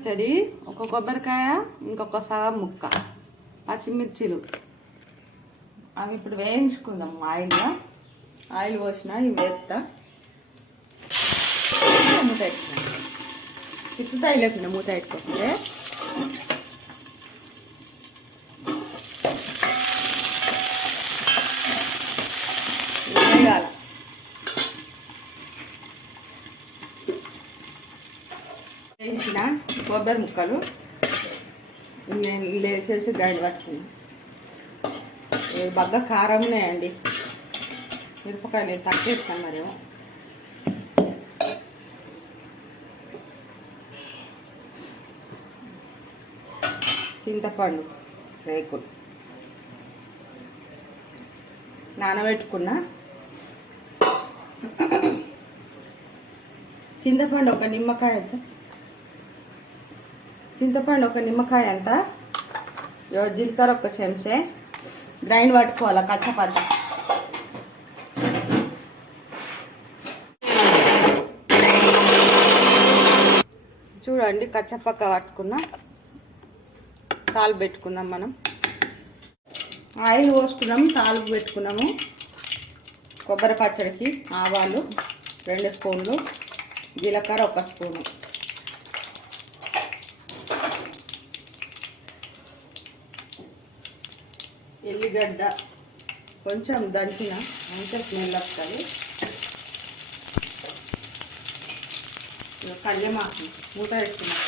పచ్చడి, ఒక కొబ్బరికాయ, ఇంకొక సగం ముక్క, పచ్చిమిర్చిలు అవి ఇప్పుడు వేయించుకుందాం. ఆయిల్ పోసిన ఇవి వేస్తా. మూత పెట్టుకున్నా, తిప్పుతాయి లేకుండా మూత పెట్టుకుంటే వేయాలి. వేయించిన కొబ్బరి ముక్కలు నేను వేసేసి గ్రైండ్ పట్టుకున్నాను. బాగా కారం ఉన్నాయండి, మిరపకాయలు తక్కువ వేస్తాను మరేమో. చింతపండు రేకులు నానబెట్టుకున్నా. చింతపండు ఒక నిమ్మకాయ అంత, జీలకర్ర ఒక చెంచే గ్రైండ్ పట్టుకోవాలి కచ్చపచ్చ. చూడండి కచ్చపక్క పట్టుకున్నా. తాలింపు పెట్టుకుందాం. మనం ఆయిల్ పోసుకున్నాము, తాలింపు పెట్టుకున్నాము. కొబ్బరి పచ్చడికి ఆవాలు 2 స్పూన్లు, జీలకర్ర 1 స్పూను, ఎల్లిగడ్డ కొంచెం దంచిన, అంతే స్మెల్ వస్తుంది. కళ్యమాకు మూత పెట్టుకున్నాం.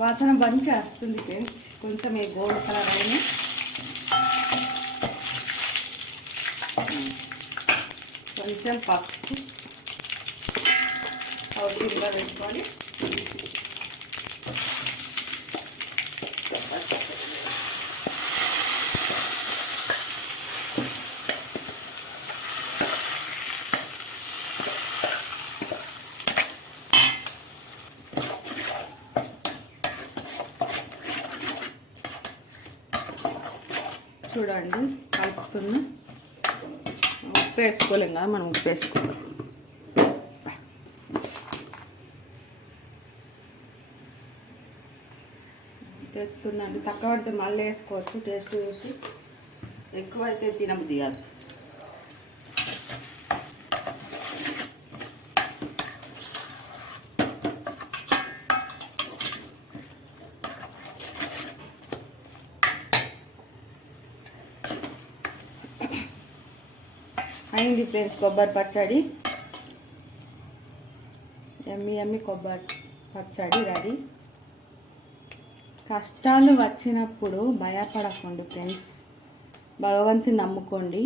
వాసన మంచిగా వస్తుంది ఫ్రెండ్స్. కొంచెం ఈ గోల్డ్ కలర్ అయిన కొంచెం పసుపు అవసరంగా పెట్టుకొని చూడండి కలుపుతున్నా. ఉప్పు వేసుకోలేం కదా మనం, ఉప్పు వేసుకుందాం. తెస్తున్నాండి, తక్కువ పడితే మళ్ళీ వేసుకోవచ్చు టేస్ట్ చూసి. ఎక్కువ అయితే తినబుద్ధి కాదు. అయింది ఫ్రెండ్స్ కొబ్బరి పచ్చడి. యమ్మీ కొబ్బరి పచ్చడి రెడీ. కష్టాలు వచ్చినప్పుడు భయపడకండి ఫ్రెండ్స్, భగవంతుని నమ్ముకోండి.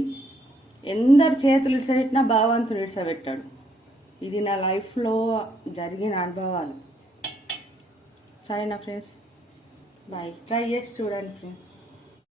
ఎందరు చేతులు ఇడిసబెట్టినా భగవంతుడు ఇడిసబెట్టాడు. ఇది నా లైఫ్లో జరిగిన అనుభవాలు. సరేనా ఫ్రెండ్స్, బాయ్. ట్రై చేసి చూడండి ఫ్రెండ్స్.